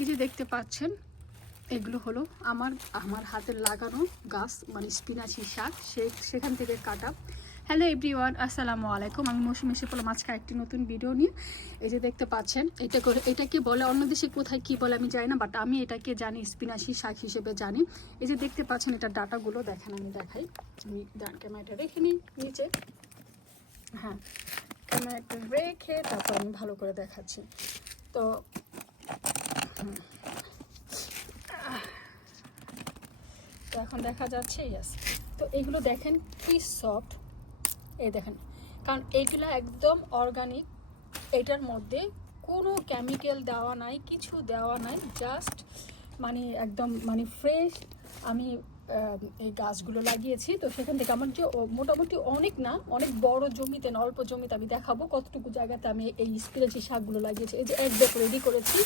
এই যে দেখতে পাচ্ছেন এগুলো হলো আমার আমার হাতের লাগানো গাছ, মানে স্পিনাচি শাক, সেখান থেকে কাটা। হ্যালো এভরিওয়ান, আসসালামু আলাইকুম। আমি মৌসুমী এসে পড়লাম আজকে একটি নতুন ভিডিও নিয়ে। এই যে দেখতে পাচ্ছেন এটাকে বলে, অন্য দেশে কোথায় কি বলে আমি জানি না, বাট আমি এটাকে জানি স্পিনাচি শাক হিসেবে জানি। এই যে দেখতে পাচ্ছেন এটা ডাটাগুলো দেখেন, আমি দেখাই। আমি ক্যামেরাটা রেখে নিই নিচে, হ্যাঁ ক্যামেরাটা রেখে তারপর আমি ভালো করে দেখাচ্ছি। তো এখন দেখা যাচ্ছে, ইয়াস। তো এগুলো দেখেন কি সফট, এই দেখেন, কারণ এইগুলো একদম অর্গানিক। এটার মধ্যে কোনো কেমিক্যাল দেওয়া নাই, কিছু দেওয়া নাই, জাস্ট মানে একদম মানে ফ্রেশ। আমি এই গাছগুলো লাগিয়েছি, তো সেখান থেকে আমার যে মোটামুটি অনেক না, অনেক বড় জমিতে না, অল্প জমিতে আমি দেখাবো কতটুকু জায়গাতে আমি এই স্পিনাচি শাকগুলো লাগিয়েছি। এই যে এক ব্যাগ রেডি করেছি,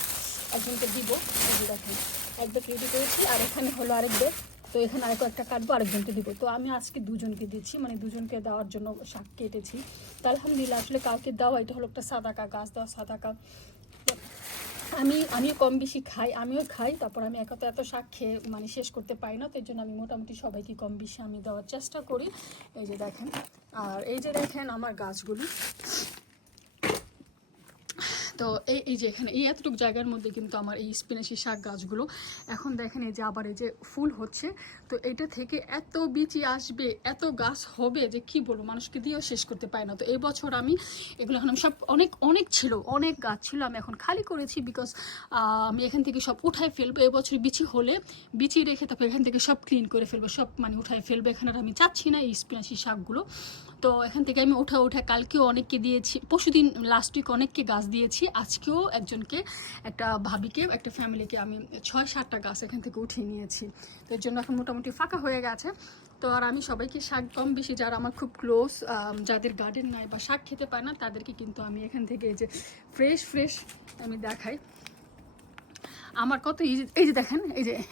একজনকে দিব। এই যে দেখেন এক ব্যাগ রেডি করেছি, আর এখানে হলো আরেক ব্যাগ। তো এখানে আরেকটা একটা কাটবো, আরেকজনকে দিব। তো আমি আজকে দুজনকে দিচ্ছি, মানে দুজনকে দেওয়ার জন্য শাক কেটেছি। তো আলহামদুলিল্লাহ, আসলে কাউকে দেওয়া, এটা হলো একটা সাদাকা গাছ, দেওয়া সাদাকা। আমিও কম বেশি খাই, আমিও খাই। তারপর আমি এত শাক খেয়ে মানে শেষ করতে পারি না, তো এই জন্য আমি মোটামুটি সবাইকে কম বেশি আমি দেওয়ার চেষ্টা করি। এই যে দেখেন, আর এই যে দেখেন আমার গাছগুলি। তো এই যে এখানে এই এতটুকু জায়গার মধ্যে কিন্তু আমার এই স্পিনাচি শাক গাছগুলো। এখন দেখেন এই যে আবার এই যে ফুল হচ্ছে। তো এটা থেকে এত বিচি আসবে, এত গাছ হবে যে কি বলবো, মানুষকে দিয়েও শেষ করতে পারি না। তো এই বছর আমি এগুলো এখন সব অনেক ছিল, অনেক গাছ ছিল, আমি এখন খালি করেছি, বিকজ আমি এখান থেকে সব উঠাই ফেলবো। এবছর বিচি হলে বিচি রেখে তারপর এখান থেকে সব ক্লিন করে ফেলবো, সব মানে উঠাই ফেলবো। এখানে আমি চাচ্ছি না এই স্পিনাচি শাকগুলো। তো এখান থেকে আমি উঠা কালকেও অনেককে দিয়েছি, পরশুদিন লাস্ট উইক অনেককে গাছ দিয়েছি, আজকেও একজনকে, একটা ভাবিকে, একটা ফ্যামিলিকে আমি 6-7টা গাছ এখান থেকে উঠিয়ে নিয়েছি। তো এর জন্য এখন মোটামুটি ফাঁকা হয়ে গেছে। তো আর আমি সবাইকে শাক কম বেশি, যারা আমার খুব ক্লোজ, যাদের গার্ডেন নাই বা শাক খেতে পায় না, তাদেরকে কিন্তু আমি এখান থেকে এই যে ফ্রেশ আমি দেখাই। আমার কত ইজি। এই যে দেখেন,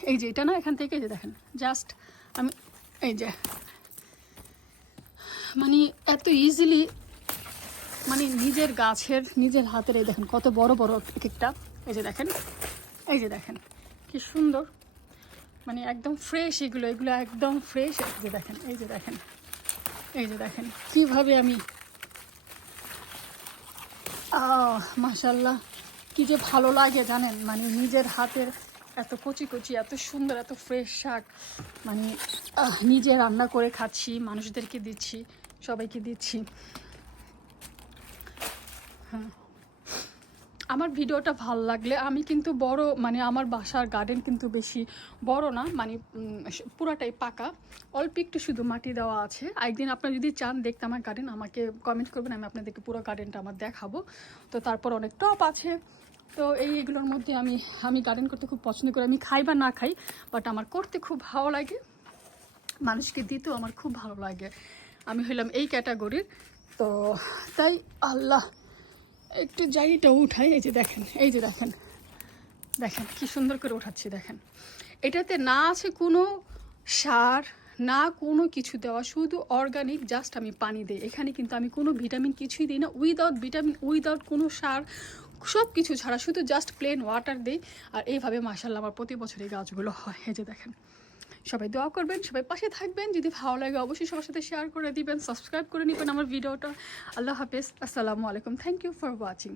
এই যে এটা না, এখান থেকে এই যে দেখেন, জাস্ট আমি এই যে মানে এত ইজিলি, মানে নিজের গাছের নিজের হাতের, এই দেখেন কত বড় বড় একটা। এই যে দেখেন কি সুন্দর, মানে একদম ফ্রেশ। এগুলো একদম ফ্রেশ। এই যে দেখেন কিভাবে আমি, মাশাল্লাহ, কি যে ভালো লাগে জানেন, মানে নিজের হাতের এত কচি এত সুন্দর, এত ফ্রেশ শাক, মানে নিজে রান্না করে খাচ্ছি, মানুষদেরকে দিচ্ছি, সবাইকে দিচ্ছি। হ্যাঁ, আমার ভিডিওটা ভালো লাগলে আমি কিন্তু বড়, মানে আমার বাসার গার্ডেন কিন্তু বেশি বড় না, মানে পুরাটাই পাকা, অল্প একটু শুধু মাটি দেওয়া আছে। একদিন আপনারা যদি চান দেখতে আমার গার্ডেন, আমাকে কমেন্ট করবেন, আমি আপনাদেরকে পুরো গার্ডেনটা আমার দেখাবো। তো তারপর অনেক টব আছে। তো এইগুলোর মধ্যে আমি গার্ডেন করতে খুব পছন্দ করি। আমি খাই বা না খাই, বাট আমার করতে খুব ভালো লাগে, মানুষকে দিতেও আমার খুব ভালো লাগে। আমি হইলাম এই ক্যাটাগরির। তো তাই আল্লাহ, একটু জায়গাটা উঠাই। এই যে দেখেন কি সুন্দর করে উঠাচ্ছি। দেখেন এটাতে না আছে কোনো সার, না কোনো কিছু দেওয়া, শুধু অর্গানিক, জাস্ট আমি পানি দিই। এখানে কিন্তু আমি কোনো ভিটামিন কিছুই দিই না, উইদাউট ভিটামিন, উইদাউট কোনো সার, সব কিছু ছাড়া শুধু জাস্ট প্লেন ওয়াটার দিই। আর এইভাবে মাশাআল্লাহ আমার প্রতি বছর এই গাছগুলো হয়। এই যে দেখেন, সবাই দোয়া করবেন, সবাই পাশে থাকবেন। যদি ভালো লাগে অবশ্যই সবার সাথে শেয়ার করে দিবেন, সাবস্ক্রাইব করে নেবেন আমার ভিডিওটা। আল্লাহ হাফেজ, আসসালামু আলাইকুম, থ্যাংক ইউ ফর ওয়াচিং।